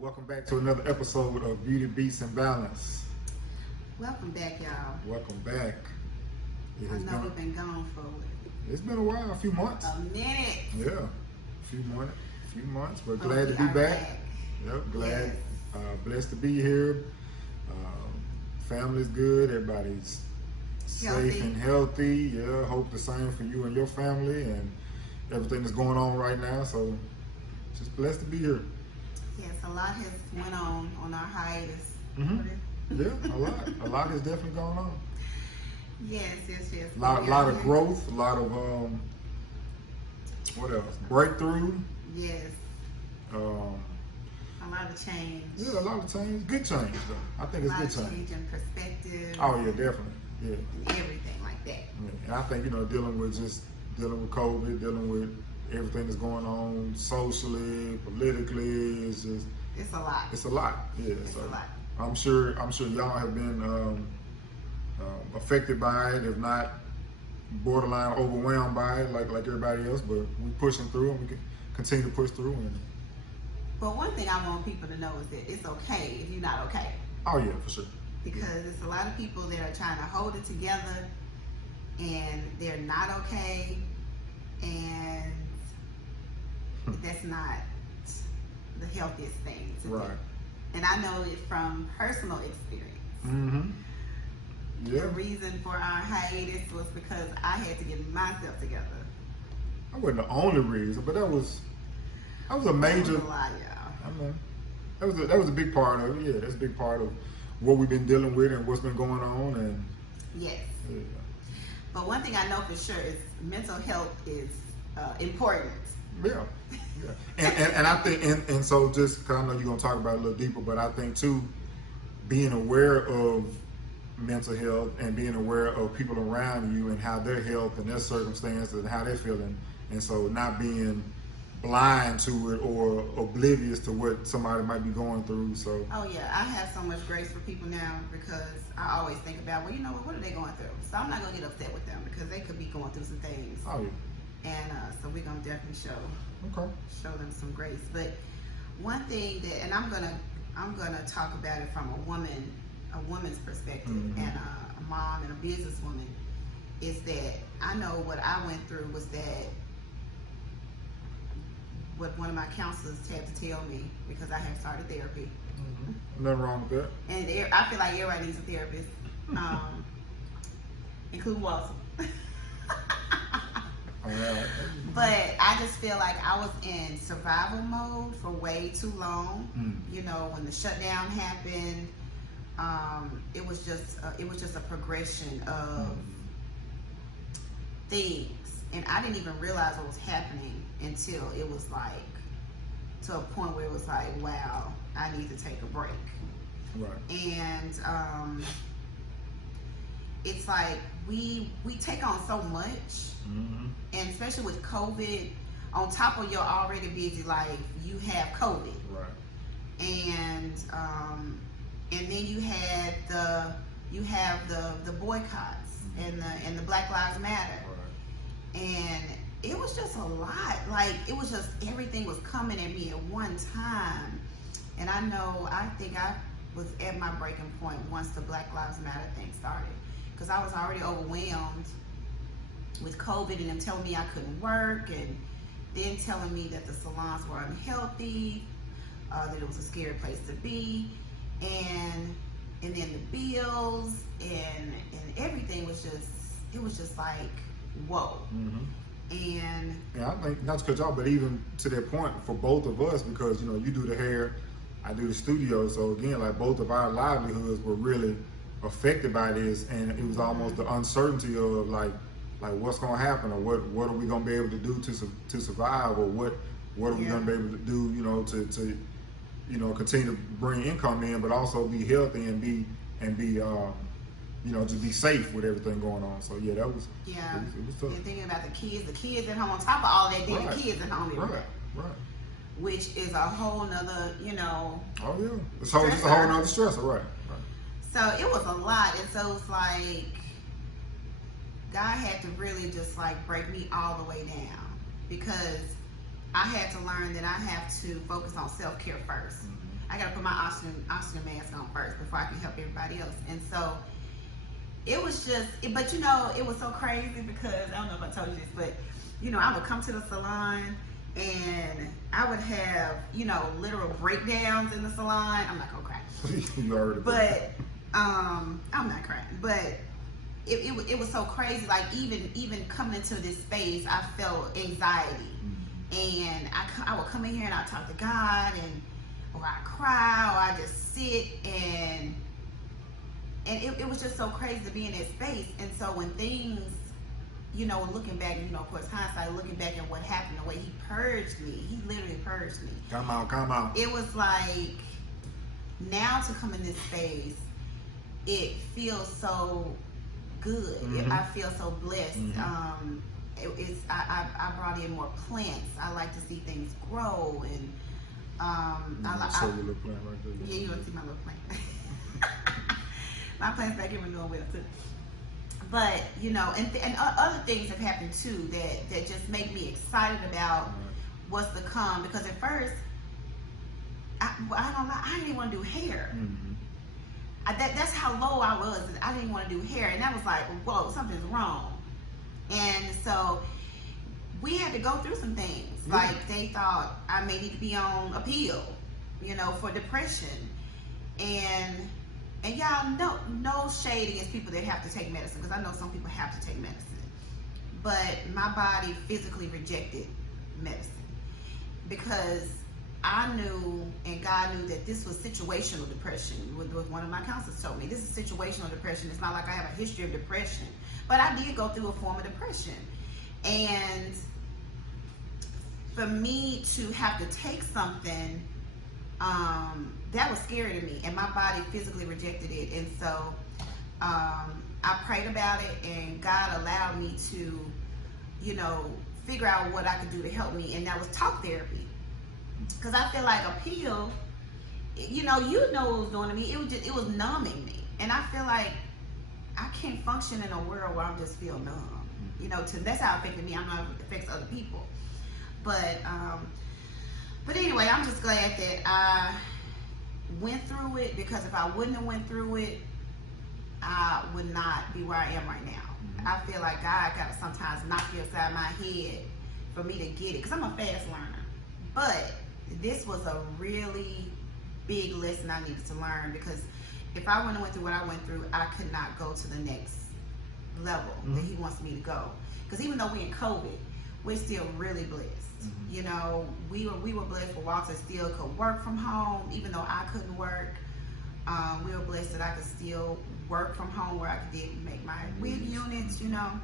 Welcome back to another episode of Beauty Beats and Balance. Welcome back, y'all. Welcome back. I know we've been gone for It's been a while, a few months. a minute. Yeah, a few months, but glad to be back. Yep, glad, Yes. Blessed to be here. Family's good, everybody's Healthy. safe and healthy. Yeah, hope the same for you and your family and everything that's going on right now. So just blessed to be here. Yes, a lot has went on our hiatus. Yeah, a lot has definitely gone on. Yes. A lot of growth, a lot of what else? Breakthrough. Yes, Um, a lot of change. yeah, a lot of change. Good change though. I think A it's lot good of change. change in perspective. Oh yeah, definitely. Yeah. And everything like that. Yeah. And I think dealing with COVID, dealing with everything that's going on socially, politically, it's It's a lot. a lot. Yeah. It's a lot. I'm sure y'all have been affected by it, if not borderline overwhelmed by it, like everybody else. But we're pushing through, and we can continue to push through. And But one thing I want people to know is that it's okay if you're not okay. oh yeah, for sure. Because it's a lot of people that are trying to hold it together and they're not okay, and that's not the healthiest thing to Right. do. And I know it from personal experience. Mm-hmm. Yeah. The reason for our hiatus was because I had to get myself together. That wasn't the only reason, but that was a major. That was a lot, y'all. I mean, that was a big part of it. Yeah, that's a big part of what we've been dealing with and what's been going on. And Yes. yeah. But one thing I know for sure is mental health is important. Yeah, and I think and so just cause I know you're gonna talk about it a little deeper, but I think too, being aware of mental health and being aware of people around you and how their health and their circumstances and how they're feeling, and so not being blind to it or oblivious to what somebody might be going through. So Oh yeah, I have so much grace for people now because I always think about, well, you know what are they going through? So I'm not gonna get upset with them because they could be going through some things. oh yeah, And so we're gonna definitely okay, show them some grace. But one thing that, and I'm gonna talk about it from a woman's perspective, Mhm. and a mom and a businesswoman, is that I know what I went through was that what one of my counselors had to tell me, because I had started therapy. nothing wrong with that. And I feel like everybody needs a therapist, including Wilson. All right. But I just feel like I was in survival mode for way too long. You know, when the shutdown happened, it was just a progression of things, and I didn't even realize what was happening until it was like to a point where it was like, wow, I need to take a break. Right. And it's like we take on so much, and especially with COVID, on top of your already busy life, you have COVID, Right. and then you have the boycotts and the Black Lives Matter, Right. and it was just a lot. Like, it was just everything was coming at me at one time, and I think I was at my breaking point once the Black Lives Matter thing started, because I was already overwhelmed with COVID and them telling me I couldn't work, and then telling me that the salons were unhealthy, that it was a scary place to be, and then the bills and everything was just like, whoa. And Yeah, I think not to cut you off, but even to that point for both of us, because you do the hair, I do the studio, so again, like both of our livelihoods were really affected by this, and it was almost the uncertainty of like what's going to happen, or what are we going to be able to do to survive, or what are we going to be able to do, to continue to bring income in, but also be healthy and be just be safe with everything going on. So yeah, that was it was tough. And thinking about the kids at home on top of all that, then Right. the kids at home, Right. which is a whole nother, Oh yeah, it's just a whole nother stressor, right. So it was a lot, and so it's like God had to really just like break me all the way down, because I had to learn that I have to focus on self-care first. I got to put my oxygen mask on first before I can help everybody else. And so it was just, but you know, it was so crazy because, I don't know if I told you this, but you know, I would come to the salon and I would have, you know, literal breakdowns in the salon. I'm not gonna cry. You already. But I'm not crying. But it was so crazy. Like even coming into this space, I felt anxiety, and I would come in here and I talk to God, and or I cry, or I just sit, and it was just so crazy to be in that space. And so when things, you know, looking back, you know, of course, hindsight, looking back at what happened, the way he purged me, he literally purged me. Come on. It was like, now to come in this space, it feels so good. I feel so blessed. I brought in more plants. I like to see things grow, and show your little plant right there. Yeah, you want to see my little plant. My plants back here were doing well too. But you know, and other things have happened too that just make me excited about what's to come. Because at first, I don't know, I didn't even want to do hair. That's how low I was. I didn't want to do hair, and that was like, whoa, something's wrong. And so we had to go through some things. Like they thought I may need to be on a pill, you know, for depression. And y'all know, no shade against people that have to take medicine, because I know some people have to take medicine. But my body physically rejected medicine because I knew, and God knew, that this was situational depression. What one of my counselors told me, this is situational depression. It's not like I have a history of depression, but I did go through a form of depression. And for me to have to take something, that was scary to me, and my body physically rejected it. And so I prayed about it, and God allowed me to, you know, figure out what I could do to help me, and that was talk therapy. Because I feel like a pill, you know what it was doing to me. It was numbing me, and I feel like I can't function in a world where I just feel numb. You know, that's how it affected me. I don't know if it affects other people, but anyway, I'm just glad that I went through it, because if I wouldn't have went through it, I would not be where I am right now. I feel like God got to sometimes knock me upside my head for me to get it, because I'm a fast learner. But this was a really big lesson I needed to learn, because if I wouldn't have went through what I went through, I could not go to the next level that he wants me to go. Because even though we're in COVID, we're still really blessed. You know, we were blessed for Walter still could work from home, even though I couldn't work. We were blessed that I could still work from home, where I could make my wig units, you know.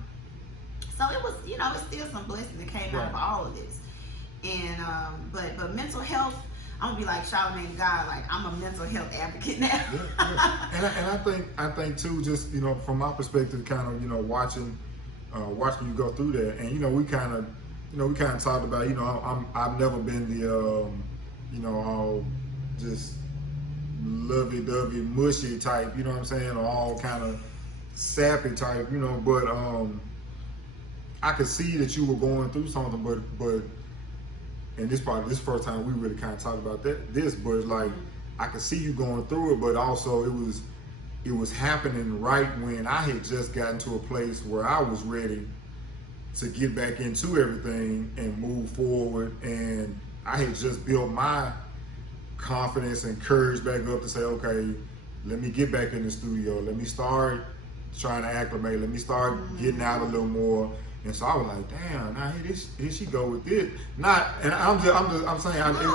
So it was, you know, it's still some blessing that came out of all of this. And but mental health, I'm gonna be like Charlamagne God, like I'm a mental health advocate now. And I think too, just, you know, from my perspective, kind of, you know, watching you go through that, and you know, we kind of talked about, you know, I've never been the you know, all just lovey-dovey mushy type, you know what I'm saying, or all kind of sappy type, you know, but I could see that you were going through something, but and this first time we really kind of talked about this, but it's like, I could see you going through it, but also it was happening right when I had just gotten to a place where I was ready to get back into everything and move forward, and I had just built my confidence and courage back up to say, okay, let me get back in the studio, let me start trying to acclimate, let me start getting out a little more. And so I was like, damn, now here she go with this. Not, and I'm saying,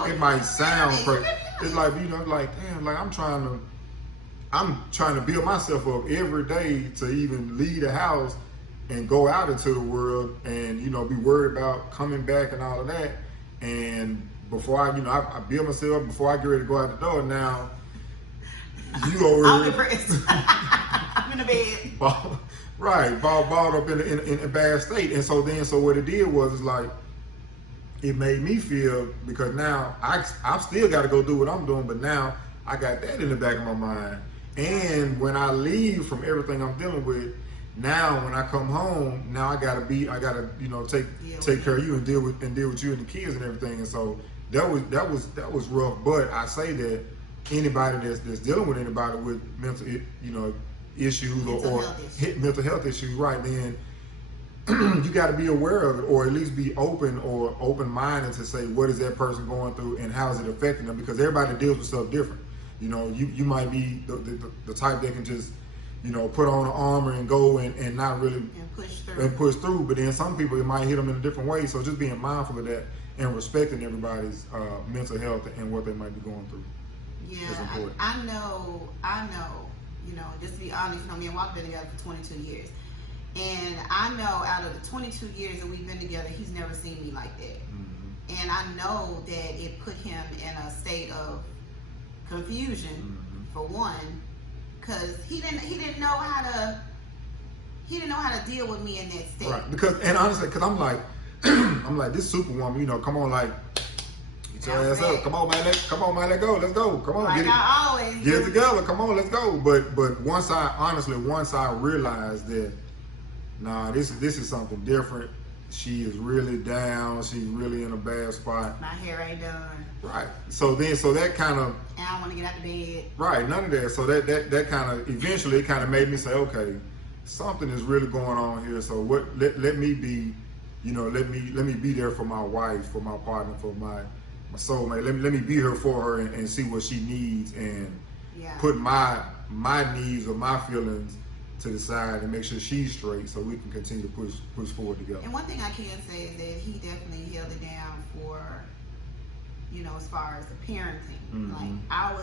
it might sound crazy. It's like, you know, like, damn, like I'm trying to build myself up every day to even leave the house and go out into the world, and, you know, be worried about coming back and all of that. And before I build myself up before I get ready to go out the door. Now you over I'm depressed. I'm in the bed. Right, balled up in a bad state. And so what it did was, it's like, it made me feel, because now I've still got to go do what I'm doing, but now I got that in the back of my mind. And when I leave from everything I'm dealing with, Now when I come home, now I gotta take care of you and deal with you and the kids and everything. And so that was rough. But I say that anybody that's dealing with anybody with mental issues or mental health issues, right? Then you got to be aware of it, or at least be open-minded to say what is that person going through and how is it affecting them, because everybody deals with stuff different. You might be the type that can just put on the armor and go and not really push through, but then some people, it might hit them in a different way. So just being mindful of that and respecting everybody's mental health and what they might be going through. Yeah, I know, just to be honest, me and Walter been together for 22 years. And I know out of the 22 years that we've been together, he's never seen me like that. Mm-hmm. And I know that it put him in a state of confusion, mm-hmm. for one, because he didn't know how to deal with me in that state. Right. Because I'm like this superwoman, come on, like, get your ass up. Come on, man, let's go. Come on, like get it together. Come on, let's go. But once I realized that, nah, this is something different. She is really down. She's really in a bad spot. My hair ain't done. Right. So that kind of. And I don't want to get out of bed. Right. None of that. So that kind of eventually it kind of made me say, okay, something is really going on here. So let me be, let me be there for my wife, for my partner, for my soulmate. Let me be here for her and see what she needs and put my needs or my feelings to the side and make sure she's straight, so we can continue to push forward together. And one thing I can say is that he definitely held it down for, as far as the parenting. Mm-hmm. Like, I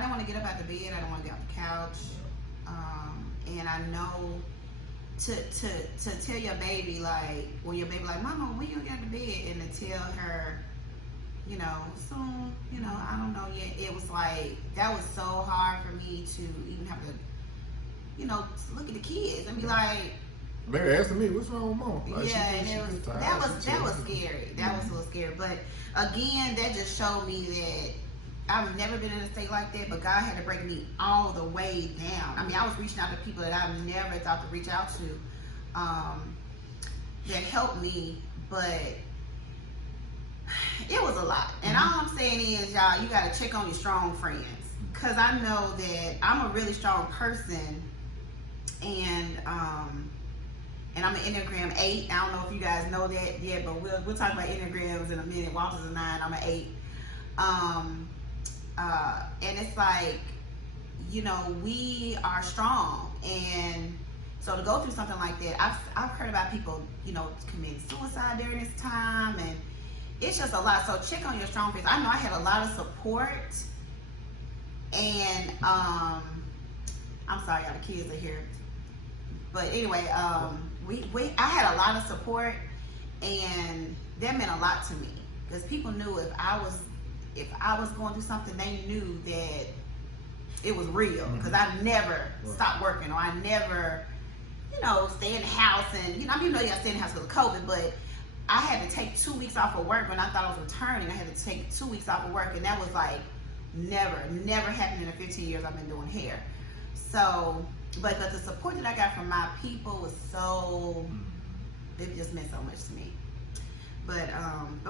didn't want to get up out the bed. I didn't want to get off the couch. And I know to tell your baby, like, when your baby like, Mama, when you get out the bed, and to tell her, soon, I don't know yet. It was like, that was so hard for me to even have to, look at the kids and be like, they're asking me, what's wrong with Mom? Like, and that was scary. That was a little scary. But again, that just showed me that I've never been in a state like that, but God had to break me all the way down. I mean, I was reaching out to people that I've never thought to reach out to, that helped me, but it was a lot. And all I'm saying is, y'all, you got to check on your strong friends, because I know that I'm a really strong person. And I'm an Enneagram 8. I don't know if you guys know that yet, but we'll talk about Enneagrams in a minute. Walter's a 9. I'm an 8. And it's like, we are strong. And so to go through something like that, I've heard about people, committing suicide during this time, and it's just a lot. So check on your strong friends. I know I had a lot of support, and I'm sorry, y'all, the kids are here. But anyway, I had a lot of support, and that meant a lot to me, because people knew if I was going through something, they knew that it was real, because I never stopped working, or I never, stay in the house. And you gotta stay in the house because of COVID, but I had to take 2 weeks off of work when I thought I was returning. I had to take 2 weeks off of work, and that was like never happened in the 15 years I've been doing hair. So, but the support that I got from my people was it just meant so much to me. But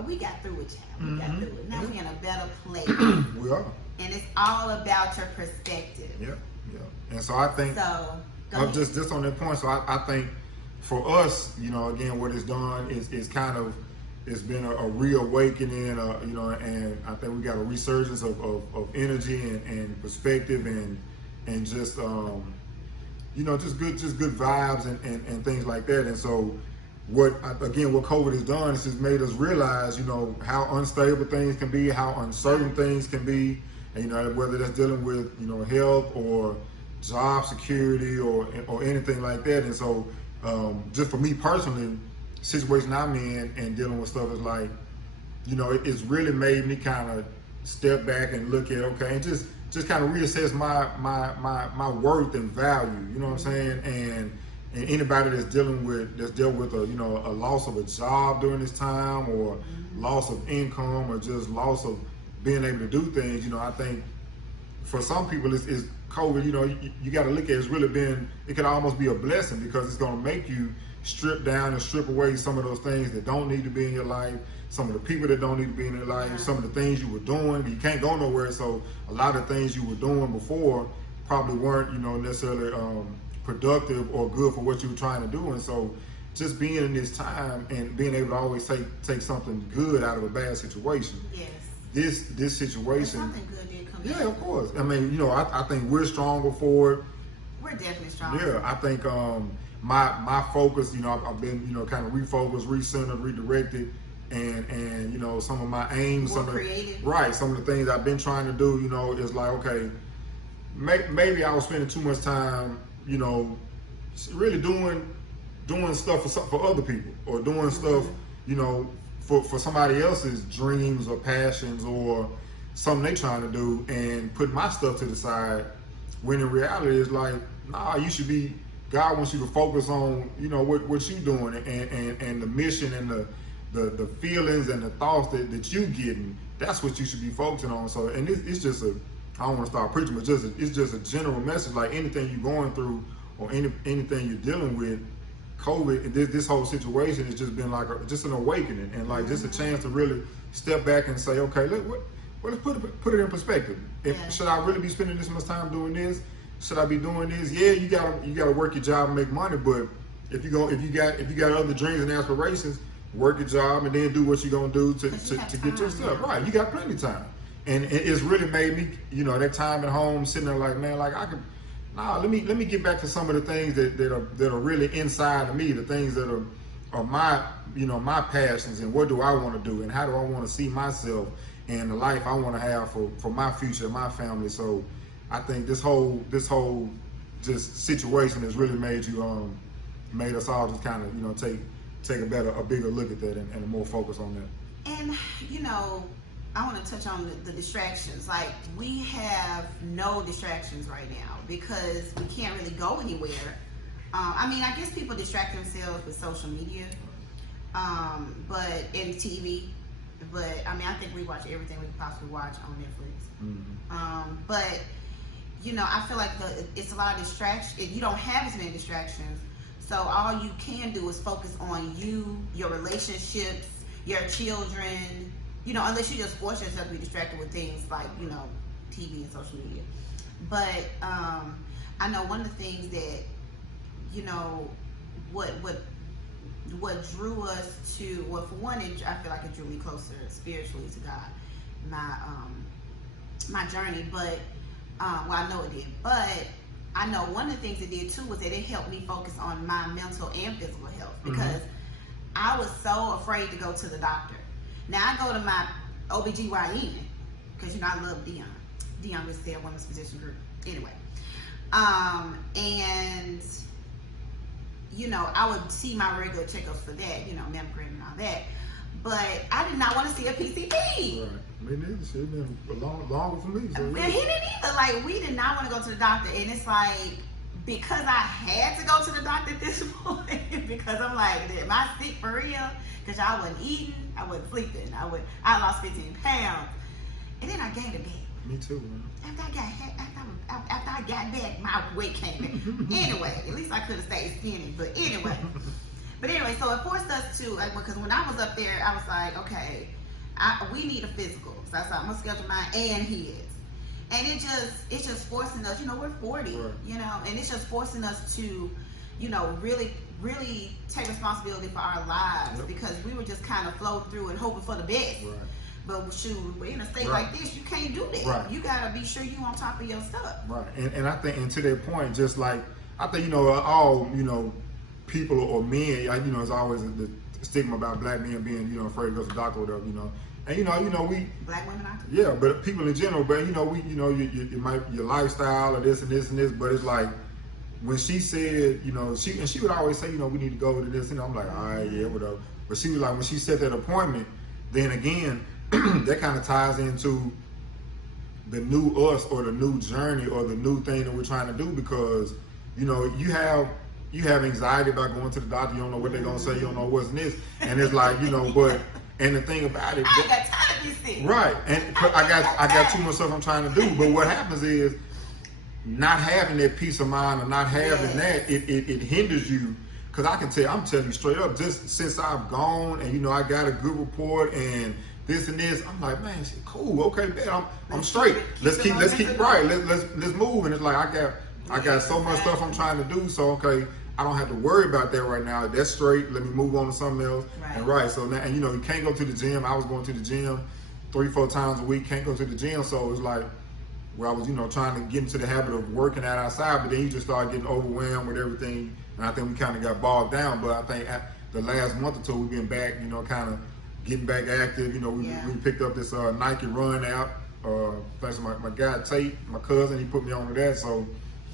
we got through it, child. We got through it. Now we're in a better place. We are. And it's all about your perspective. Yeah. And so I think, just on that point, so I think for us, again, what it's done is kind of, it's been a reawakening, and I think we got a resurgence of energy and perspective and just just good vibes and things like that. And so what COVID has done is just made us realize, how unstable things can be, how uncertain things can be, and whether that's dealing with health or job security or anything like that. And so just for me personally, the situation I'm in and dealing with stuff is like, it's really made me kind of step back and look at, okay, and just kind of reassess my worth and value, you know what I'm saying? And anybody that's dealt with a loss of a job during this time, or loss of income, or just loss of being able to do things, I think for some people, it's COVID. You know, you got to look at it's really been. It could almost be a blessing because it's going to make you strip down and strip away some of those things that don't need to be in your life. Some of the people that don't need to be in your life. Yeah. Some of the things you were doing. You can't go nowhere, so a lot of things you were doing before probably weren't, necessarily productive or good for what you were trying to do. And so, just being in this time and being able to always take something good out of a bad situation. Yes. This situation. Something good did come. Yeah, of course. I mean, I think we're stronger for it. We're definitely stronger. Yeah, I think my focus, I've been, kind of refocused, recentered, redirected, and some of my aims, some of the things I've been trying to do, is like, okay, maybe I was spending too much time, really doing stuff for other people, or doing stuff, for somebody else's dreams or passions or something they trying to do, and put my stuff to the side, when in reality it's like, nah, you should be, God wants you to focus on, what you doing, and the mission and the feelings and the thoughts that you getting. That's what you should be focusing on. So, and it's just I don't want to start preaching, but it's just a general message. Like anything you're going through or anything you're dealing with, COVID, this whole situation has just been like just an awakening, and like just a chance to really step back and say, okay, let's put it in perspective. Should I really be spending this much time doing this? Should I be doing this? Yeah, you gotta work your job and make money, but if you got other dreams and aspirations, work your job and then do what you're gonna do to get your stuff right. You got plenty of time, and it's really made me, that time at home sitting there like, man, like I could. Let me get back to some of the things that are really inside of me, the things that are my my passions, and what do I want to do, and how do I want to see myself and the life I want to have for my future and my family. So I think this whole just situation has really made us all just kind of take a bigger look at that and a more focus on that. And I want to touch on the distractions. Like, we have no distractions right now because we can't really go anywhere. I guess people distract themselves with social media, and TV. But I think we watch everything we can possibly watch on Netflix. Mm-hmm. But I feel like it's a lot of distractions. You don't have as many distractions, so all you can do is focus on you, your relationships, your children. Unless you just force yourself to be distracted with things like, TV and social media. But I know one of the things that, what drew us to, well, for one, I feel like it drew me closer spiritually to God, my journey. But, I know it did. But I know one of the things it did too was that it helped me focus on my mental and physical health, because I was so afraid to go to the doctor. Now I go to my OBGYN because I love Dion. Dion was their women's physician group. Anyway, and I would see my regular checkups for that, mammogram and all that. But I did not want to see a PCP. Right. Me neither. Shit been longer for me. So He didn't either. Like, we did not want to go to the doctor, and it's like, because I had to go to the doctor at this point, because I'm like, am I sick for real? Because I wasn't eating, I wasn't sleeping, I lost 15 pounds, and then I gained it back. Me too, man. After I got back, my weight came back. Anyway, at least I could have stayed skinny. But anyway, so it forced us to, because when I was up there, I was like, okay, we need a physical. So I said, I'm gonna schedule mine and his. And it's just forcing us, we're 40, right. And it's just forcing us to, really take responsibility for our lives, because we were just kind of flow through and hoping for the best. Right. But shoot, in a state like this, you can't do that. Right. You gotta be sure you on top of your stuff. Right. And I think, and to that point, just like, I think, all, people or men, it's always the stigma about black men being, afraid to go to the doctor or whatever, And we black women are. Yeah, but people in general, but you might your lifestyle or this and this and this, but it's like when she said, she would always say, we need to go to this, and I'm like, all right, yeah, whatever. But she was like, when she set that appointment, then again, that kind of ties into the new us or the new journey or the new thing that we're trying to do, because you have anxiety about going to the doctor. You don't know what they're gonna say. You don't know what's this, and it's like but And the thing about it, I ain't got time to be sick. right? And I got too much stuff I'm trying to do. But what happens is not having that peace of mind or not having that, it hinders you. Because I'm telling you straight up, just since I've gone and, you know, I got a good report and this and this, I'm like, man, shit, cool, okay, man, I'm straight. Let's keep right. Let's move. And it's like I got so much stuff I'm trying to do, so okay, I don't have to worry about that right now. That's straight. Let me move on to something else. Right. So now, and you know, you can't go to the gym. I was going to the gym 3-4 times a week. Can't go to the gym, so it's like, where I was, you know, trying to get into the habit of working out outside, but then you just start getting overwhelmed with everything, and I think we kind of got bogged down. But I think at the last month or two, we've been back, you know, kind of getting back active. You know, we picked up this Nike Run app. Thanks to my guy Tate, my cousin, he put me on to that. So,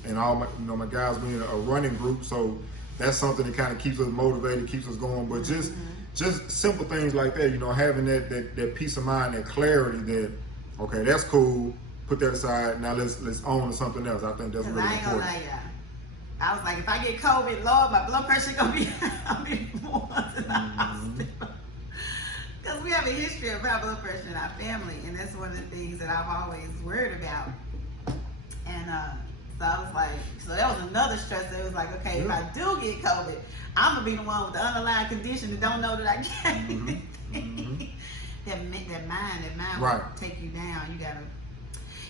and all my, you know, my guys we in a running group. So that's something that kind of keeps us motivated, keeps us going. But just simple things like that, you know, having that peace of mind, that clarity that, okay, that's cool. Put that aside. Now let's own to something else. I think that's really important. I ain't gonna lie, y'all. I was like, if I get COVID, Lord, my blood pressure gonna be more in the hospital. Because we have a history of high blood pressure in our family, and that's one of the things that I've always worried about. And so I was like, so that was another stress. It was like, okay, if I do get COVID, I'm gonna be the one with the underlying condition that don't know that I got anything. That mind will take you down. You gotta.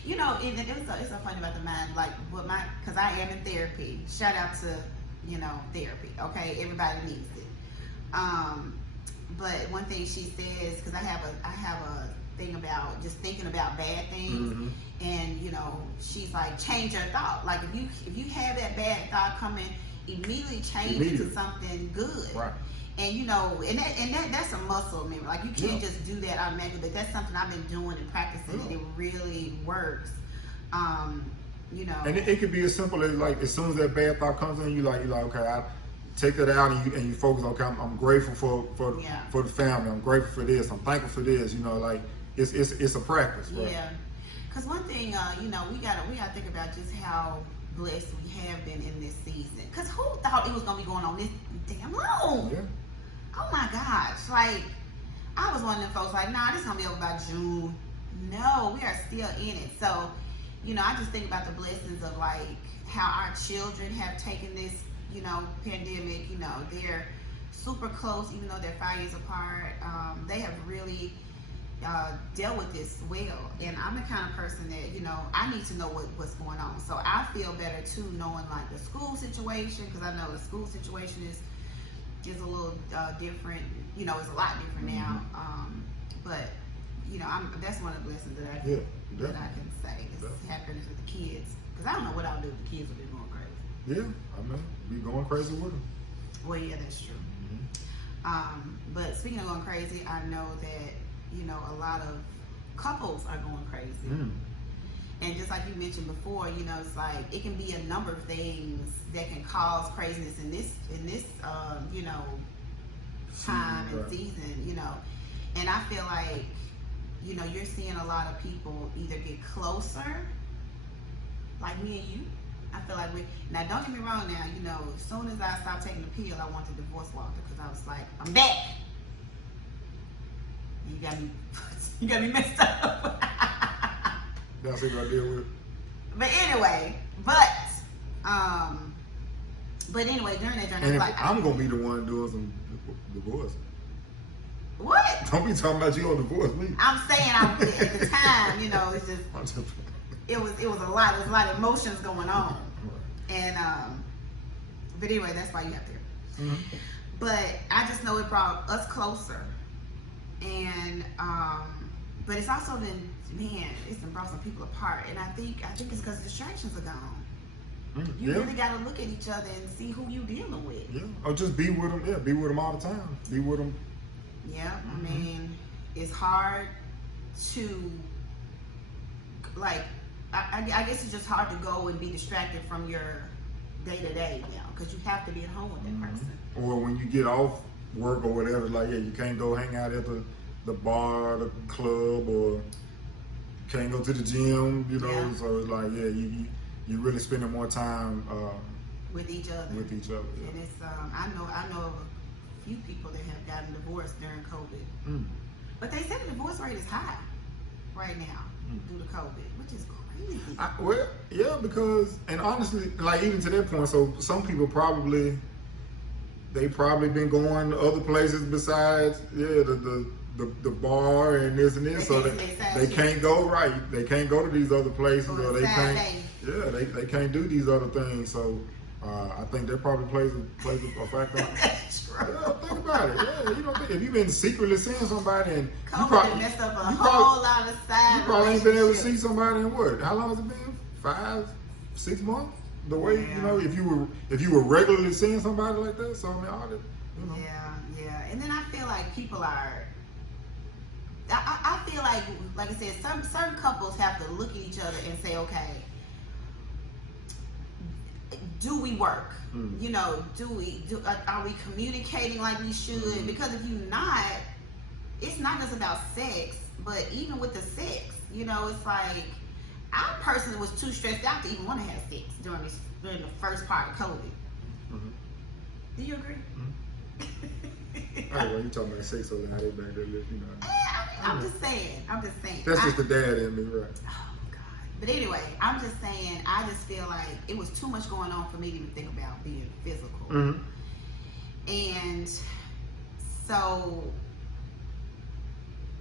You know, it's so funny about the mind, like because I am in therapy. Shout out to, you know, therapy. Okay, everybody needs it. But one thing she says, because I have a thing about just thinking about bad things, and you know, she's like, change your thought. Like if you have that bad thought coming, immediately change it to something good. Right. And you know, and that's a muscle memory. Like you can't just do that automatically, but that's something I've been doing and practicing, and it really works. You know, and it could be as simple as like, as soon as that bad thought comes in, you like okay, I take that out and you focus. Okay, I'm grateful for the family. I'm grateful for this. I'm thankful for this. You know, like it's a practice. Right? Yeah. Because one thing, you know, we gotta think about just how blessed we have been in this season. Because who thought it was gonna be going on this damn long? Yeah. Oh my gosh, like, I was one of them folks like, nah, this is gonna be over by June. No, we are still in it. So, you know, I just think about the blessings of like how our children have taken this, you know, pandemic. You know, they're super close, even though they're 5 years apart. They have really dealt with this well. And I'm the kind of person that, you know, I need to know what's going on. So I feel better too knowing like the school situation, because I know the school situation is a little different. You know, it's a lot different now. But you know, that's one of the blessings that I can say is happening with the kids. Because I don't know what I'll do if the kids will be going crazy. Yeah, I mean, be going crazy with them. Well, yeah, that's true. But speaking of going crazy, I know that, you know, a lot of couples are going crazy. And just like you mentioned before, you know, it's like it can be a number of things that can cause craziness in this you know, time and season, you know. And I feel like, you know, you're seeing a lot of people either get closer, like me and you. I feel like now don't get me wrong now, you know, as soon as I stopped taking the pill, I wanted to divorce Walter, because I was like, I'm back. You got me messed up. That's what I deal with. But anyway, during that journey, and like, I'm gonna be the one doing some divorce. What? Don't be talking about you on divorce, me. I'm saying at the time, you know, it's just it was a lot. There's a lot of emotions going on, and but anyway, that's why you have therapy. But I just know it brought us closer, and but it's also been, man, it's been brought some people apart, and I think it's because distractions are gone. You really got to look at each other and see who you dealing with. Yeah, or just be with them. Yeah, be with them all the time. Be with them. Yeah, I mean, it's hard to, like, I guess it's just hard to go and be distracted from your day-to-day now, because you have to be at home with that person. Or when you get off work or whatever, like, yeah, you can't go hang out at the bar, the club, or can't go to the gym, you know, so it's like, yeah, you're really spending more time with each other. Yeah. And it's, I know of a few people that have gotten divorced during COVID. But they said the divorce rate is high right now due to COVID, which is crazy. Well, yeah, because, and honestly, like even to that point, so some people probably, they probably been going to other places besides, the bar and this and this, so they can't go right. They can't go to these other places, or they can't. Yeah, they can't do these other things. So I think that probably plays a factor. That's true. Yeah, think about it. Yeah, you know, if you've been secretly seeing somebody and COVID you probably messed up a whole lot of side. You probably ain't been able to see somebody in what? How long has it been? 5, 6 months? The way you know, if you were regularly seeing somebody like that, so I mean, all that, you know. Yeah. And then I feel like people are. I feel like I said, certain couples have to look at each other and say, okay, do we work? You know, are we communicating like we should? Because if you're not, it's not just about sex, but even with the sex, you know, it's like I personally was too stressed out to even want to have sex during the first part of COVID. Do you agree? All right, well, you talking about sex over how they back there, you know. I'm just saying. That's just the dad in me, right? Oh God. But anyway, I'm just saying. I just feel like it was too much going on for me to even think about being physical. And so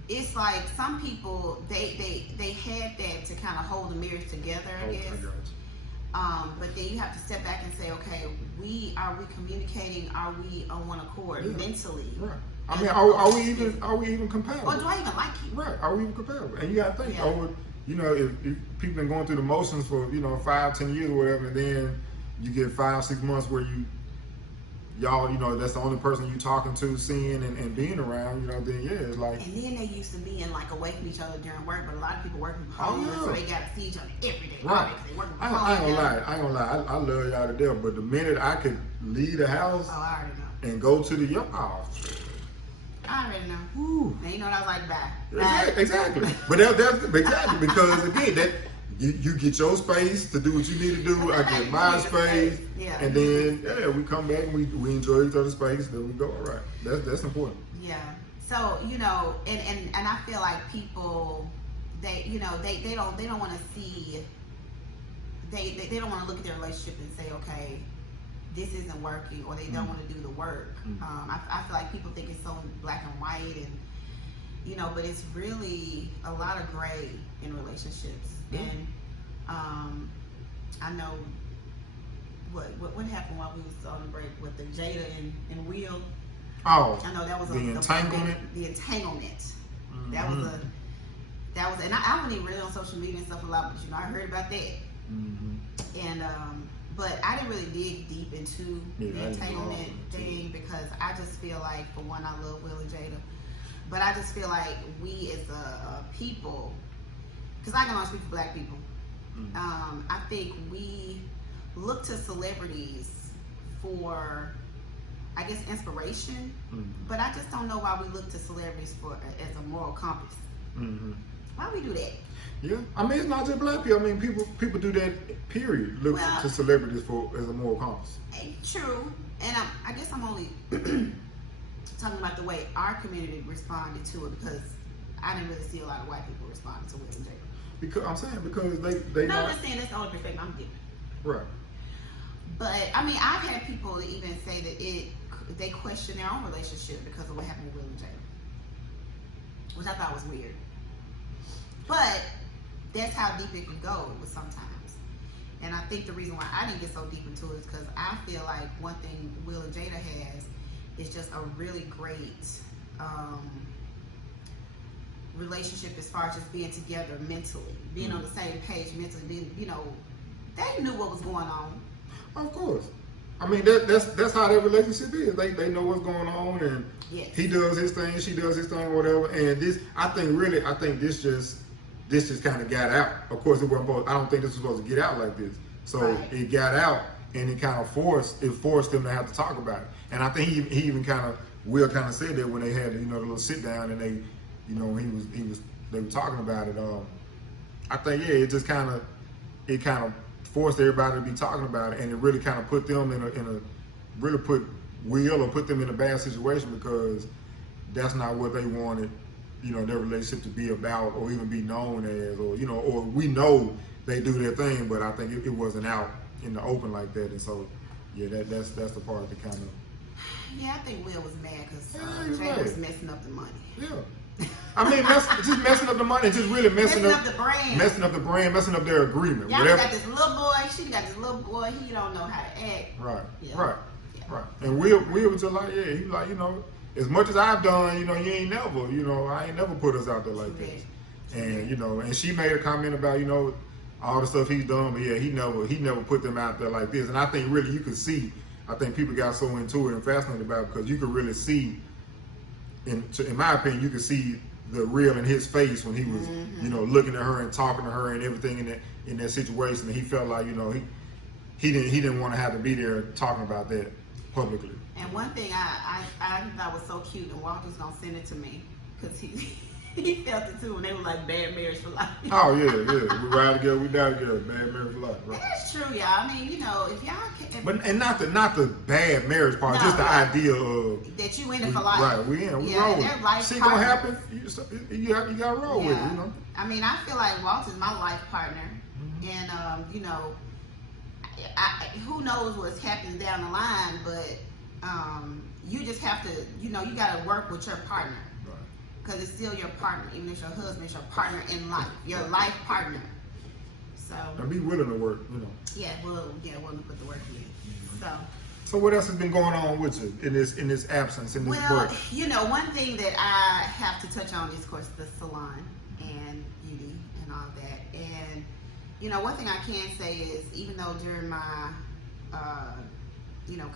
it's like some people they had that to kind of hold the marriage together, I guess. But then you have to step back and say, okay, are we communicating? Are we on one accord mentally? Right. I mean, are we even compatible? Or do I even like you? Right. Are we even compatible? And you got to think over, you know, if people been going through the motions for 5, 10 years or whatever, and then you get 5, 6 months where y'all, you know, that's the only person you talking to, seeing, and being around, you know, then it's like. And then they used to be like away from each other during work, but a lot of people work from home, so they got to see each other every day. Right. I ain't gonna lie. I love y'all to death, but the minute I could leave the house I already know. and go to the I already know. Ooh. Now you know what I was like, bye. Exactly. But that's exactly because again that. You get your space to do what you need to do. I get my space, and then we come back and we enjoy each other's space. Then we go. All right, that's important. Yeah. So you know, and I feel like people, they don't want to see. They don't want to look at their relationship and say, okay, this isn't working, or they don't want to do the work. I feel like people think it's so black and white, and you know, but it's really a lot of gray in relationships. And I know what happened while we was on the break with the Jada and Will. Oh, I know that was the entanglement. The entanglement. That was and I wasn't even really on social media and stuff a lot, but you know, I heard about that. And but I didn't really dig deep into the entanglement thing because I just feel like, for one, I love Will and Jada, but I just feel like we as a people, because I can only speak for black people, I think we look to celebrities for, I guess, inspiration, but I just don't know why we look to celebrities as a moral compass. Why we do that? Yeah, I mean, it's not just black people. I mean, people do that. Period. Look to celebrities as a moral compass. True, and I guess I'm only talking about the way our community responded to it, because I didn't really see a lot of white people responding to Will and Jada. Because I'm saying they. No, I'm just saying that's the only perspective I'm giving. Right. But I mean, I've had people even say that they question their own relationship because of what happened with Will and Jada, which I thought was weird. But that's how deep it can go with sometimes. And I think the reason why I didn't get so deep into it is because I feel like one thing Will and Jada has is just a really great relationship as far as just being together mentally, being on the same page mentally, being, you know, they knew what was going on. Of course. I mean, that's how their relationship is. They know what's going on, and he does his thing, she does his thing, whatever. And I think this just kind of got out. Of course, it wasn't. I don't think this was supposed to get out like this. So it got out, and it kind of forced them to have to talk about it. And I think he even Will kind of said that when they had the little sit down, and they, they were talking about it. I think it just kind of forced everybody to be talking about it, and it really kind of put them really put Will or put them in a bad situation, because that's not what they wanted their relationship to be about or even be known as, or or we know they do their thing, but I think it wasn't out in the open like that, and so yeah, that's the part that kind of. Yeah, I think Will was mad Yeah, because Jay was messing up the money. Yeah. I mean, that's just messing up the money, just really messing up the brand, messing up their agreement. Y'all got this little boy, she got this little boy, he don't know how to act. Right, yeah. right, right. And Will was just like, yeah, he like, as much as I've done, you ain't never, I ain't never put us out there like this. And and she made a comment about, all the stuff he's done, but yeah, he never put them out there like this. And I think really you could see, I think people got so into it and fascinated about it because you could really see, in my opinion, you could see the real in his face when he was, looking at her and talking to her and everything in that situation. And he felt like, he didn't want to have to be there talking about that publicly. And one thing I thought was so cute, and Walter's gonna send it to me because he felt it too, and they were like bad marriage for life. Oh yeah. We ride together, we die together, bad marriage for life. Right? That's true, y'all. I mean, if y'all can, but not the bad marriage part, just the idea of that you in it for life. Right, we roll with it. Shit gonna happen. You gotta roll with it. I mean, I feel like Walter's my life partner, and who knows what's happening down the line, but you just have to, you got to work with your partner, because it's still your partner, even if your husband is your partner in life, your life partner. So. And be willing to work, Yeah, willing to put the work in. So what else has been going on with you in this absence, in this break? One thing that I have to touch on is, of course, the salon and beauty and all that. And one thing I can say is, even though during my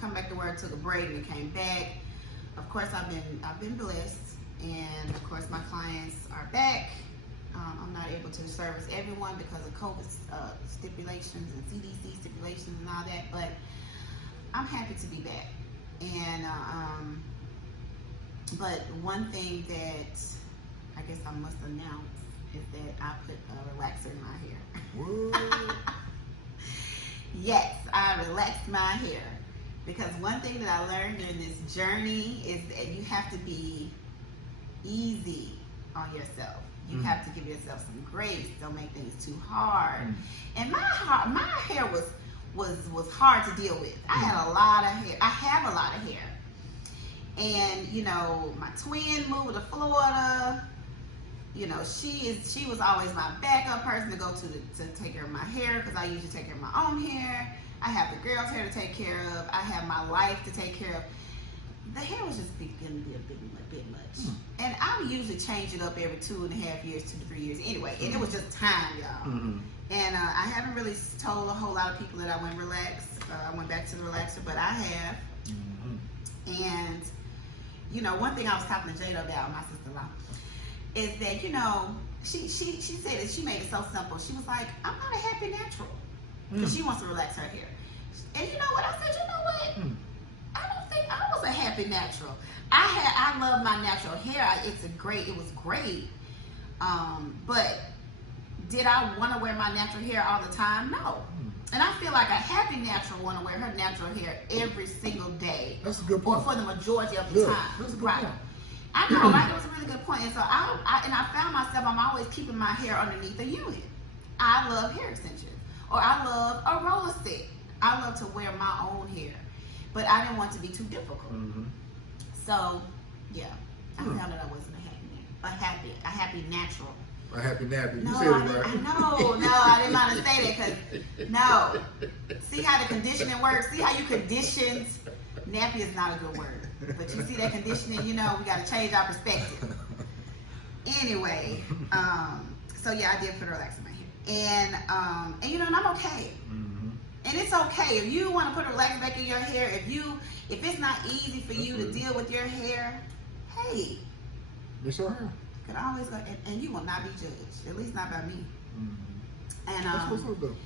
come back to work, took a break and came back, of course I've been blessed, and of course my clients are back. I'm not able to service everyone because of COVID stipulations and CDC stipulations and all that, but I'm happy to be back. And but one thing that I guess I must announce is that I put a relaxer in my hair. Yes, I relaxed my hair, because one thing that I learned during this journey is that you have to be easy on yourself. You have to give yourself some grace. Don't make things too hard. And my hair was hard to deal with. I had a lot of hair. I have a lot of hair. And my twin moved to Florida. She was always my backup person to go to take care of my hair, because I usually take care of my own hair. I have the girls' hair to take care of. I have my life to take care of. The hair was just beginning to be a bit much. And I would usually change it up every 2.5 years, 2 to 3 years anyway. And it was just time, y'all. And I haven't really told a whole lot of people that I went relaxed. I went back to the relaxer, but I have. And, one thing I was talking to Jada about, my sister-in-law, is that, she said that she made it so simple. She was like, I'm not a happy natural. Because she wants to relax her hair. And you know what? I said, you know what? I don't think I was a happy natural. I love my natural hair. It was great. But did I want to wear my natural hair all the time? No. And I feel like a happy natural want to wear her natural hair every single day. That's a good point. Or for the majority of the time. That's a good point. I know, right? It was a really good point. And so I found myself, I'm always keeping my hair underneath a unit. I love hair extensions. Or I love a roller stick. I love to wear my own hair. But I didn't want to be too difficult. So, yeah. I found that I wasn't a happy natural. A happy nappy. No, You said it right. I know. No, I didn't want to say that, because, no. See how the conditioning works? See how you conditioned? Nappy is not a good word. But you see that conditioning, we got to change our perspective. Anyway, so yeah, I did put a relaxer in my hair. And I'm okay. And it's okay. If you want to put a relaxer back in your hair, if it's not easy for you to deal with your hair, hey. It's your hair. Could always go, and you will not be judged, at least not by me. And that's what's up, though.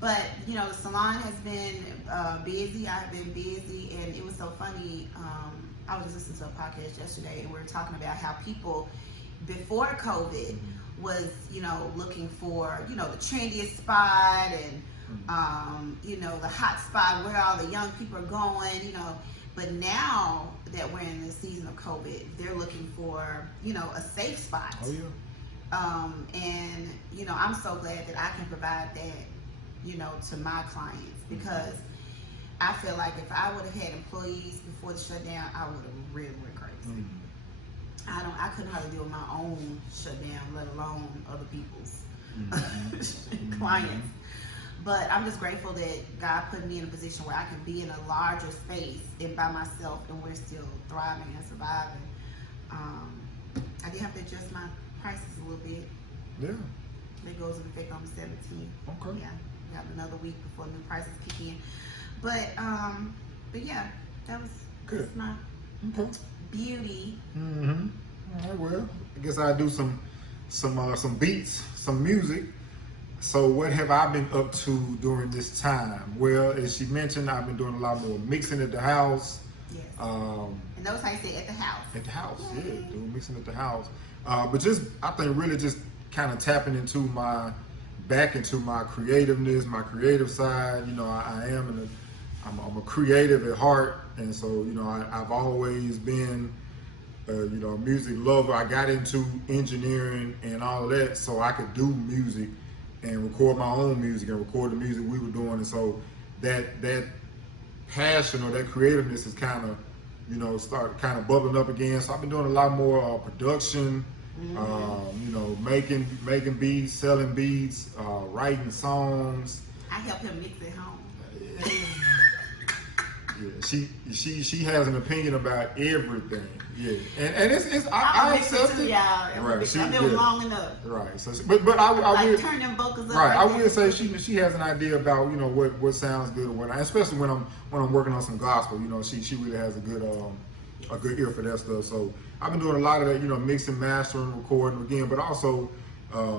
But the salon has been busy. I've been busy, and it was so funny. I was just listening to a podcast yesterday, and we were talking about how people before COVID was looking for the trendiest spot and the hot spot where all the young people are going. But now that we're in the season of COVID, they're looking for, a safe spot. Oh yeah. And I'm so glad that I can provide that, to my clients, because I feel like if I would have had employees before the shutdown, I would have really went crazy. I couldn't hardly deal with my own shutdown, let alone other people's clients. But I'm just grateful that God put me in a position where I can be in a larger space and by myself, and we're still thriving and surviving. I did have to adjust my prices a little bit. Yeah. That goes into effect on the 17th. Okay. Yeah, we got another week before new prices kick in. But yeah, that's my beauty. All right, well, I guess I do some beats, some music. So what have I been up to during this time? Well, as she mentioned, I've been doing a lot more mixing at the house. Yes. And those how you say at the house. At the house, yeah, doing mixing at the house. But just, I think really just kind of tapping back into my creativeness, my creative side. I'm a creative at heart, and so I've always been a music lover. I got into engineering and all of that so I could do music and record my own music and record the music we were doing. And so that passion or that creativeness is kind of start kind of bubbling up again. So I've been doing a lot more production, making beats, selling beats, writing songs. I help him mix at home. Yeah, she has an opinion about everything. Yeah, and it's I accept it. Y'all. Right, I've been long enough. Right. So, but I will turn them vocals up. Right, I will say she has an idea about what sounds good or what, especially when I'm working on some gospel. She really has a good ear for that stuff. So I've been doing a lot of that. Mixing, mastering, recording again, but also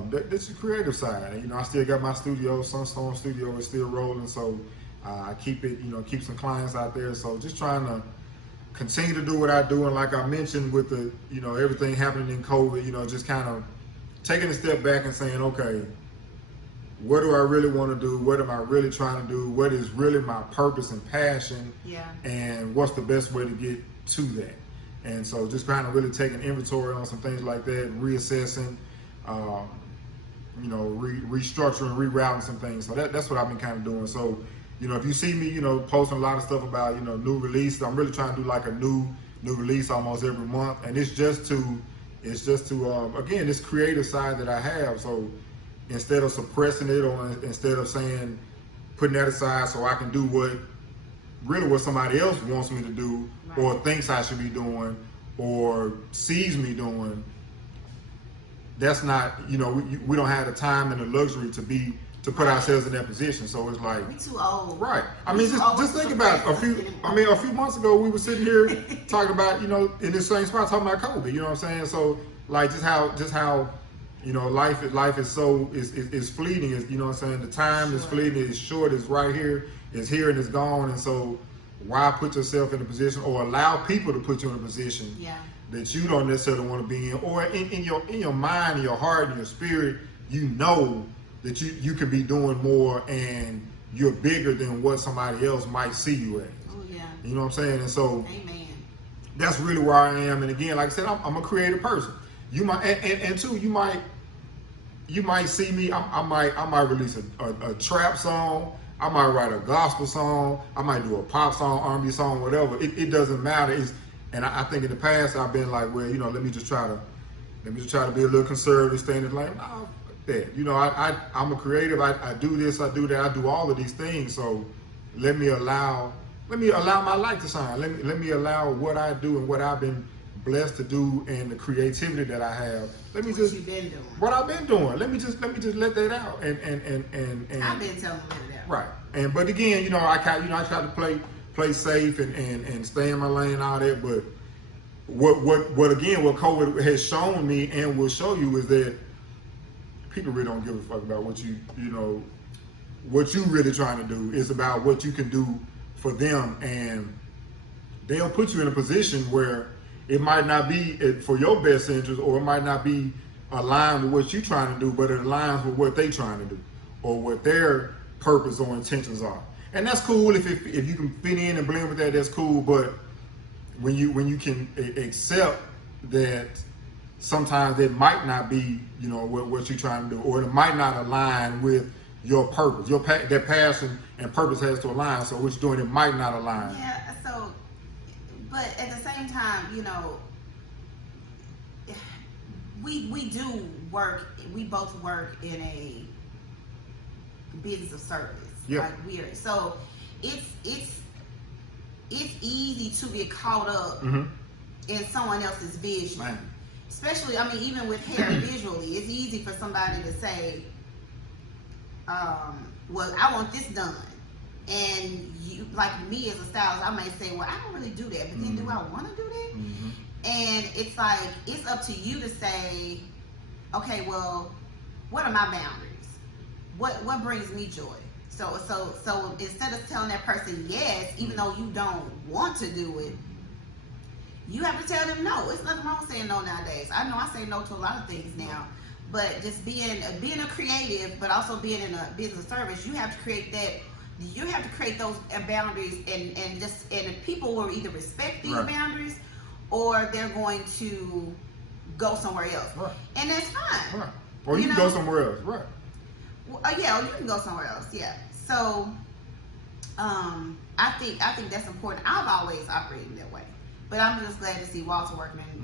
that's the creative side. I still got my studio. Sunstorm Studio is still rolling. So. I keep some clients out there. So just trying to continue to do what I do. And like I mentioned with the, everything happening in COVID, just kind of taking a step back and saying, okay, what do I really want to do? What am I really trying to do? What is really my purpose and passion? Yeah. And what's the best way to get to that? And so just kind of really taking inventory on some things like that, reassessing, restructuring, rerouting some things. So that's what I've been kind of doing. So, if you see me, posting a lot of stuff about, new release, I'm really trying to do like a new release almost every month. And it's just to again, this creative side that I have. So instead of suppressing it or instead of saying, putting that aside so I can do what somebody else wants me to do, right, or thinks I should be doing or sees me doing, that's not, we don't have the time and the luxury to put ourselves in that position. So it's like, we too old. Right. I mean, just think about it. A few months ago, we were sitting here talking about, in this same spot, talking about COVID. You know what I'm saying? So like, just how, life is so is fleeting. Is, what I'm saying? The time is fleeting. It's short. It's right here. It's here and it's gone. And so, why put yourself in a position or allow people to put you in a position that you don't necessarily want to be in, or in your mind, in your heart, in your spirit, that you could be doing more and you're bigger than what somebody else might see you as. Oh yeah. You know what I'm saying? And so, amen, that's really where I am. And again, like I said, I'm a creative person. You might, and two, you might see me. I might release a trap song. I might write a gospel song. I might do a pop song, R&B song, whatever. It doesn't matter. And I think in the past I've been like, well, let me just try to be a little conservative, staying in like, no, that. I'm a creative. I do this, I do that, I do all of these things. So let me allow my light to shine. Let me allow what I do and what I've been blessed to do and the creativity that I have. Let me just you've been doing. What I've been doing. Let me just let that out. And I've been telling them that. Right. But again, I try to play safe and stay in my lane and all that. But what COVID has shown me and will show you is that people really don't give a fuck about what what you really trying to do. It's about what you can do for them, and they'll put you in a position where it might not be for your best interest, or it might not be aligned with what you're trying to do, but it aligns with what they're trying to do or what their purpose or intentions are. And that's cool if you can fit in and blend with that. That's cool, but when you can accept that sometimes it might not be, you know, what you're trying to do, or it might not align with your purpose. That passion and purpose has to align. So what you're doing, it might not align. Yeah. So, but at the same time, you know, we do work. We both work in a business of service. Yeah. Like we are. So it's easy to get caught up in someone else's vision. Man. Especially, I mean, even with hair visually, it's easy for somebody to say, well, I want this done. And you, like me as a stylist, I may say, well, I don't really do that, but then do I want to do that? And it's like, it's up to you to say, okay, well, what are my boundaries? What brings me joy? So instead of telling that person yes, even though you don't want to do it, you have to tell them no. It's nothing wrong with saying no nowadays. I know I say no to a lot of things now, but just being a creative, but also being in a business service, you have to create that. You have to create those boundaries, and people will either respect these boundaries, or they're going to go somewhere else, and that's fine. Right. Or you can go somewhere else, right? Yeah, you can go somewhere else. Yeah. So, I think that's important. I've always operated that way. But I'm just glad to see Walter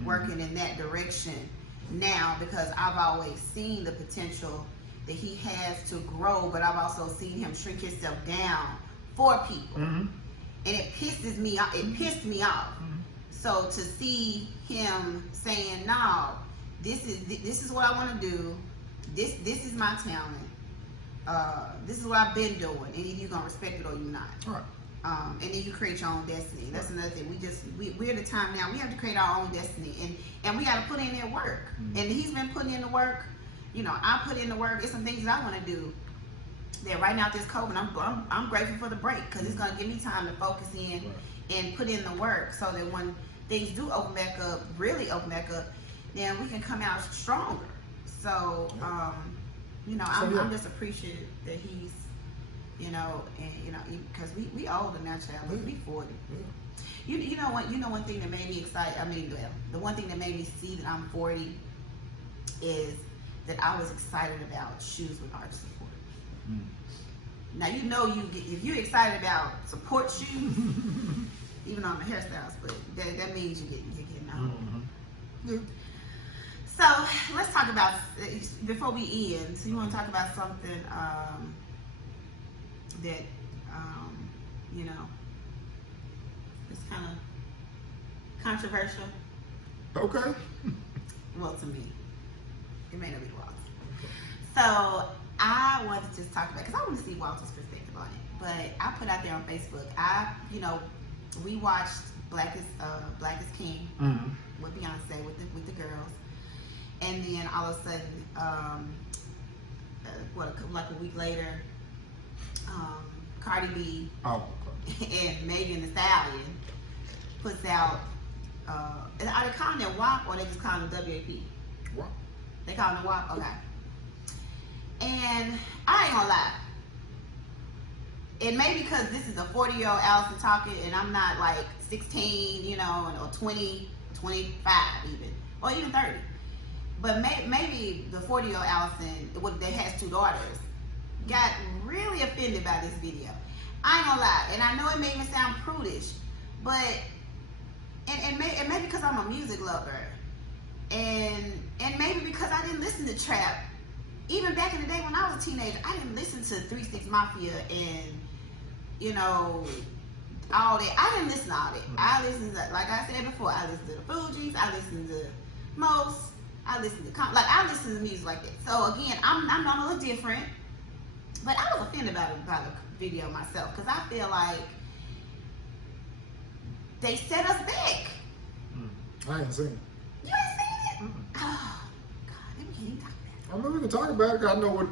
working in that direction now, because I've always seen the potential that he has to grow, but I've also seen him shrink himself down for people. And it pisses me off. It pissed me off. So to see him saying, no, this is what I want to do. This is my talent. This is what I've been doing. And either you're going to respect it or you're not. Right. And then you create your own destiny. That's another thing. We're at a time now, we have to create our own destiny, and we got to put in that work. And he's been putting in the work. You know, I put in the work. There's some things that I want to do that right now, this COVID, I'm grateful for the break, because it's going to give me time to focus in and put in the work, so that when things do really open back up, then we can come out stronger. So, you know, I'm just appreciative that he's, you know, and you know, because we older now, child. We 40. You know what? You know, one thing that made me excited. I mean, the one thing that made me see that I'm 40 is that I was excited about shoes with arch support. Now, you know, if you're excited about support shoes, even on the hairstyles, but that means you're getting old. So let's talk about, before we end. So you want to talk about something that you know, it's kind of controversial. Okay. Well, to me, it may not be to Walter. So I wanted to just talk about, because I want to see Walter's perspective on it. But I put out there on Facebook, you know, we watched Black is King with Beyonce, with the girls, and then all of a sudden, like a week later, Cardi B and Megan Thee Stallion puts out, are they calling it WAP, or they just calling it WAP? WAP. They calling it WAP? Okay. And I ain't gonna lie, it may be because this is a 40-year-old Allison talking, and I'm not like 16, you know, or 20, 25 even, or even 30. But maybe the 40-year-old Allison, that has 2 daughters, got really offended by this video. I ain't gonna lie, and I know it made me sound prudish, but and maybe because I'm a music lover, and maybe because I didn't listen to trap. Even back in the day when I was a teenager, I didn't listen to 3 6 Mafia and, you know, all that. I didn't listen to all that. I listened to, like I said before, I listened to the Fugees, I listened to Most, I listened to, I listen to music like that. So again, I'm a little different, but I was offended by the video myself, because I feel like they set us back. I ain't seen it. You ain't seen it? Oh, God, we can't even talk about it. I mean, we can talk about it, 'cause I know what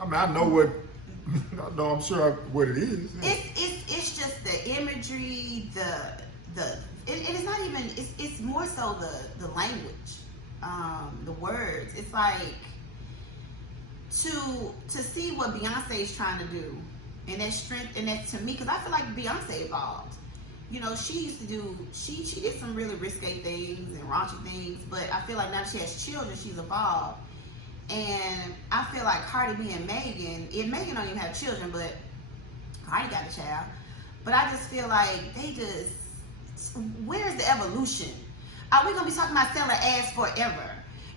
I know what I'm sure what it is. Yeah. It's just the imagery, it's not even, it's more so the language, the words. It's like to see what Beyonce is trying to do, and that strength, and that, to me, because I feel like Beyonce evolved. you know, she used to do, she did some really risque things and raunchy things, but I feel like now she has children, she's evolved. And I feel like Cardi B and Megan don't even have children, but Cardi got a child. But I just feel like they just, where's the evolution? Are we gonna be talking about selling ass forever?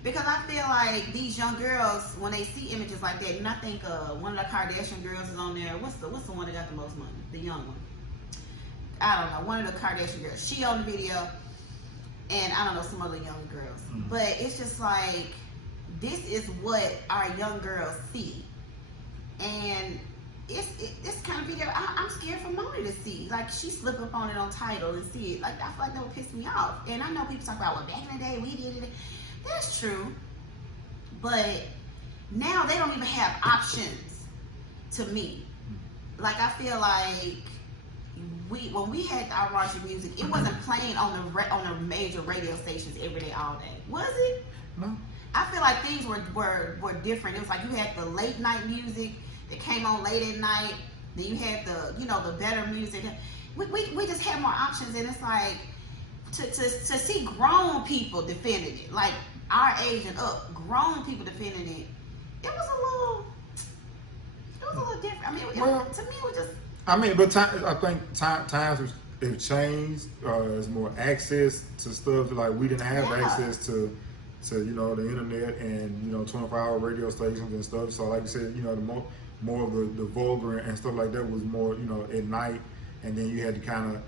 Because I feel like these young girls, when they see images like that, and I think one of the Kardashian girls is on there. What's the one that got the most money? The young one. I don't know. One of the Kardashian girls. She on the video, and I don't know, some other young girls. Mm. But it's just like, this is what our young girls see, and this kind of video I'm scared for Moni to see. Like, she slip up on it on title and see it. Like, I feel like that would piss me off. And I know people talk about, well, back in the day we did it. That's true, but now they don't even have options. To me, like, I feel like when we had our raunchy music, it wasn't playing on the major radio stations every day, all day. Was it? No. I feel like things were different. It was like you had the late night music that came on late at night. Then you had the better music. We just had more options, and it's like to see grown people defending it, like our age and up, grown people defending it. It was a little different. I mean, to me, it was just. I mean, but I think times have changed. There's more access to stuff. Like, we didn't have access to the internet and 24-hour radio stations and stuff. So like you said, the more of the vulgar and stuff like that was more at night, and then you had to kind of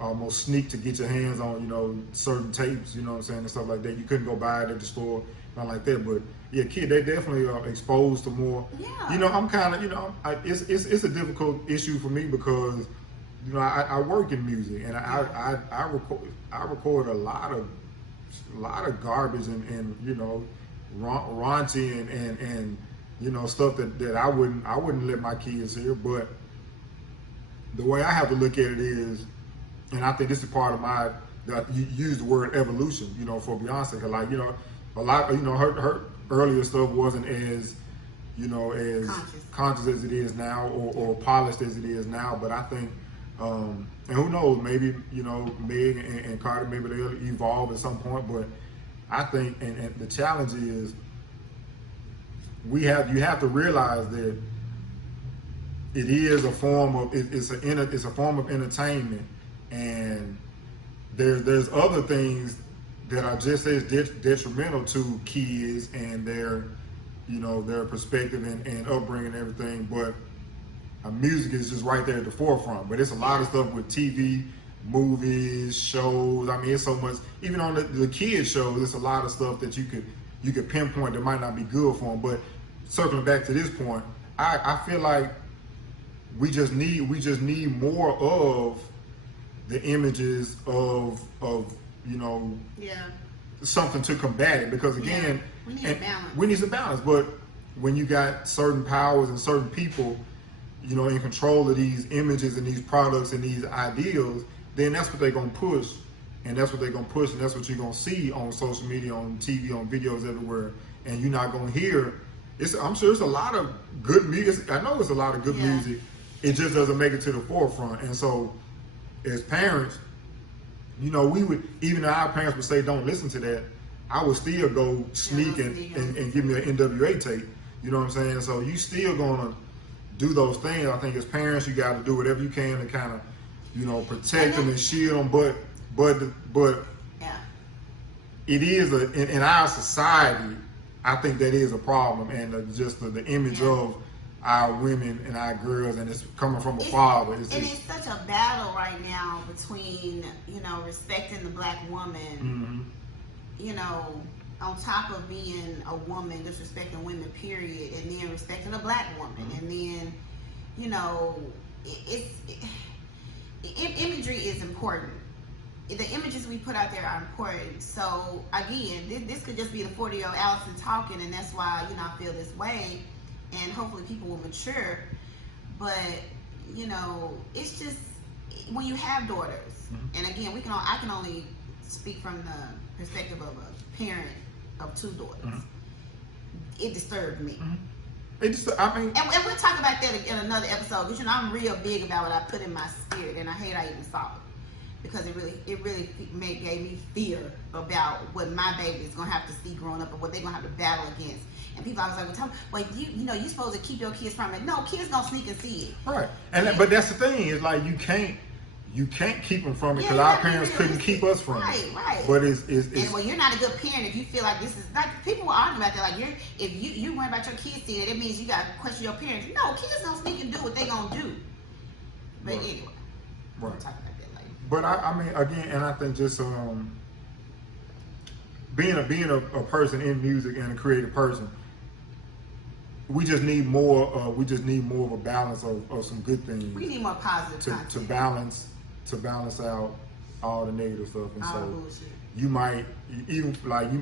almost sneak to get your hands on certain tapes, what I'm saying, and stuff like that. You couldn't go buy it at the store, not like that. But yeah, kid, they definitely are exposed to more. Yeah. I'm kind of it's a difficult issue for me because I work in music, and I record a lot of garbage and raunchy and stuff that I wouldn't let my kids hear. But the way I have to look at it is, and I think this is part of you use the word evolution, for Beyonce, cause like a lot her earlier stuff wasn't as as conscious as it is now, or polished as it is now. But I think and who knows, maybe Meg and Carter, maybe they'll evolve at some point. But I think and the challenge is you have to realize that it is a form of it's a form of entertainment, and there's other things that are just as detrimental to kids and their perspective and upbringing and everything. But music is just right there at the forefront. But it's a lot of stuff with TV, movies, shows. I mean, it's so much. Even on the kids shows, it's a lot of stuff that you could pinpoint that might not be good for them. But circling back to this point, I feel like we just need more of the images of something to combat it, because again, we need a balance. We need some balance. But when you got certain powers and certain people in control of these images and these products and these ideals, then that's what they're gonna push, and that's what they're gonna push, and that's what you're gonna see on social media, on TV, on videos everywhere. And you're not gonna hear. I'm sure it's a lot of good music. I know it's a lot of good music. It just doesn't make it to the forefront. And so, as parents, we would, even though our parents would say don't listen to that, I would still go sneak and give me an NWA tape. You know what I'm saying? So you still gonna do those things. I think as parents, you got to do whatever you can to kind of, protect them and shield them. But it is in our society, I think that is a problem, and just the image of our women and our girls, and it's coming from a father. It's such a battle right now between respecting the black woman, on top of being a woman, disrespecting women, period, and then respecting a black woman, and then imagery is important. The images we put out there are important. So again, this could just be the 40-year-old Allison talking, and that's why I feel this way. And hopefully people will mature. But it's just when you have daughters, and again, I can only speak from the perspective of a parent of two daughters. It disturbed me. It just, I mean, and we'll talk about that in another episode. Because I'm real big about what I put in my spirit, and I hate I even saw it because it really gave me fear about what my baby is gonna have to see growing up and what they're gonna have to battle against. And people always like, well, you're supposed to keep your kids from it. No, kids gonna sneak and see it. Right, but that's the thing. Is like you can't keep them from it because our parents couldn't keep us from it. Right. But it's well, you're not a good parent if you feel like this is like people will argue about that. Like if you worry about your kids seeing it, it means you got to question your parents. No, kids gonna sneak and do what they gonna do. But anyway, we'll talk about that later. But I mean, again, and I think just being a person in music and a creative person, we just need more. We just need more of a balance of some good things. We need more positive content to balance out all the negative stuff. And all so bullshit. You might even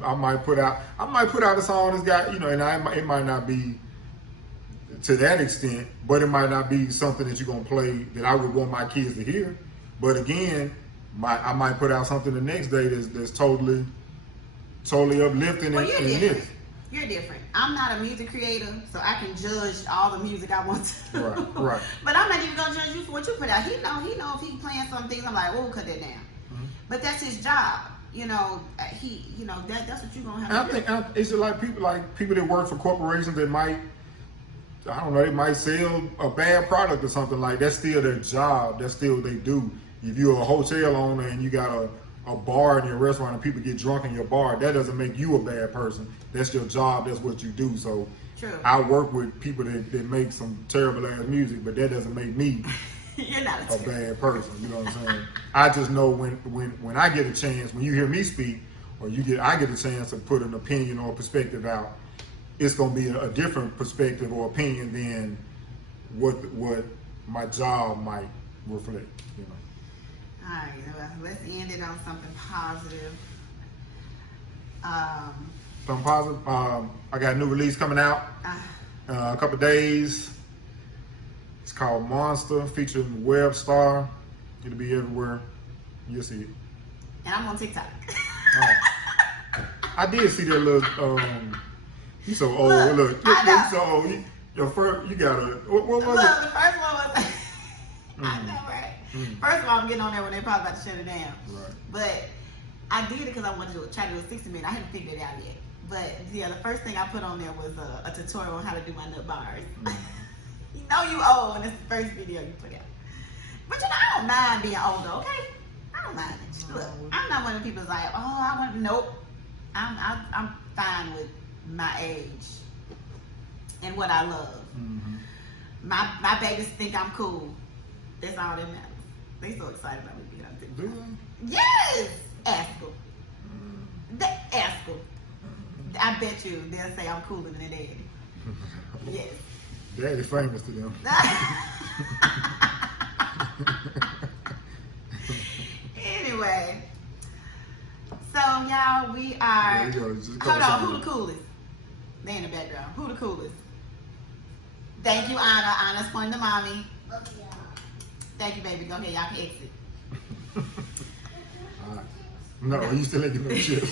I might put out a song that's got, and it might not be to that extent, but it might not be something that you're gonna play that I would want my kids to hear. But again, I might put out something the next day that's totally uplifting Well, and different. You're different. I'm not a music creator, so I can judge all the music I want to. Right. But I'm not even gonna judge you for what you put out. He know if he playing some things, I'm like, oh, cut that down. Mm-hmm. But that's his job. That's what you're gonna have. And I think it's just like people that work for corporations that might, I don't know, they might sell a bad product or something like that. That's still their job. That's still what they do. If you're a hotel owner and you got a bar in your restaurant and people get drunk in your bar, that doesn't make you a bad person. That's your job. That's what you do. So true. I work with people that make some terrible ass music, but that doesn't make me you're not a bad person. You know what I'm saying? I just know when I get a chance, when you hear me speak, or I get a chance to put an opinion or perspective out, it's gonna be a different perspective or opinion than what my job might reflect. All right, well, let's end it on something positive. Something positive. I got a new release coming out a couple days. It's called Monster, featuring Web Star. It'll be everywhere. You'll see it. And I'm on TikTok. I did see that little. You so old. Look, you so old. You got a. What was it? The first one was. I know, right? First of all, I'm getting on there when they probably about to shut it down. Right. But I did it because I wanted to try to do a 60-minute. I hadn't figured it out yet. But yeah, the first thing I put on there was a tutorial on how to do my nut bars. You know you old when it's the first video you put out. But I don't mind being older, okay? I don't mind it. Look, I'm not one of the people that's like, nope. I'm fine with my age and what I love. Mm-hmm. My babies think I'm cool. That's all that matters. They so excited about me being on TikTok. Really? Yes! Ask them. Ask them. I bet you they'll say I'm cooler than their daddy. Yes. Daddy famous to them. Anyway. So y'all, we are. Hold on, who the coolest? They in the background. Who the coolest? Thank you, Anna. Anna's pointing to mommy. Okay. Thank you, baby. Go ahead, y'all can exit. No, you still ain't getting no chips.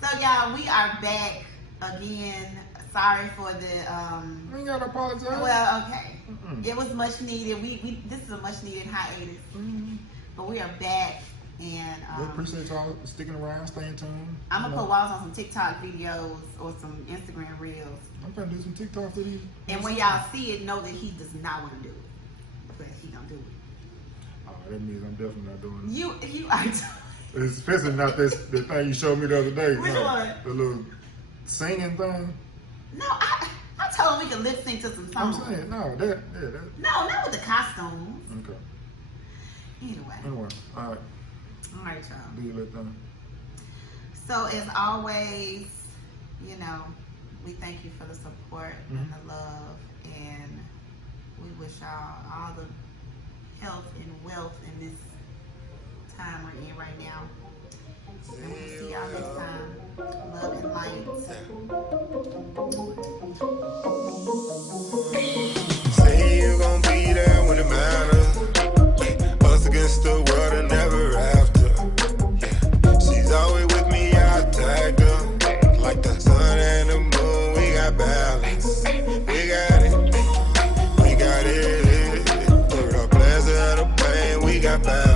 So y'all, we are back again. Sorry for the We ain't gotta apologize. Well, okay. It was much needed. We this is a much needed hiatus. But we are back, and we appreciate y'all sticking around, staying tuned. I'm gonna put Walls on some TikTok videos or some Instagram reels. I'm gonna do some TikTok videos. And when y'all see it, know that he does not want to do it, but he gonna do it. Oh, that means I'm definitely not doing it. You are doing it. Especially not the thing you showed me the other day. Which one? The little singing thing. No, I told him we could lip sync to some songs. I'm saying, no, that. No, not with the costumes. Okay. Anyway, all right. All right, y'all. Do your little thing. So as always, we thank you for the support and the love, and we wish y'all all the health and wealth in this time we're in right now. And we'll see y'all next time. Love and light. Say you gon' be there when it matters. Us against the world and never after. She's always with me, I tagged her. Like the sun and the moon. we got bad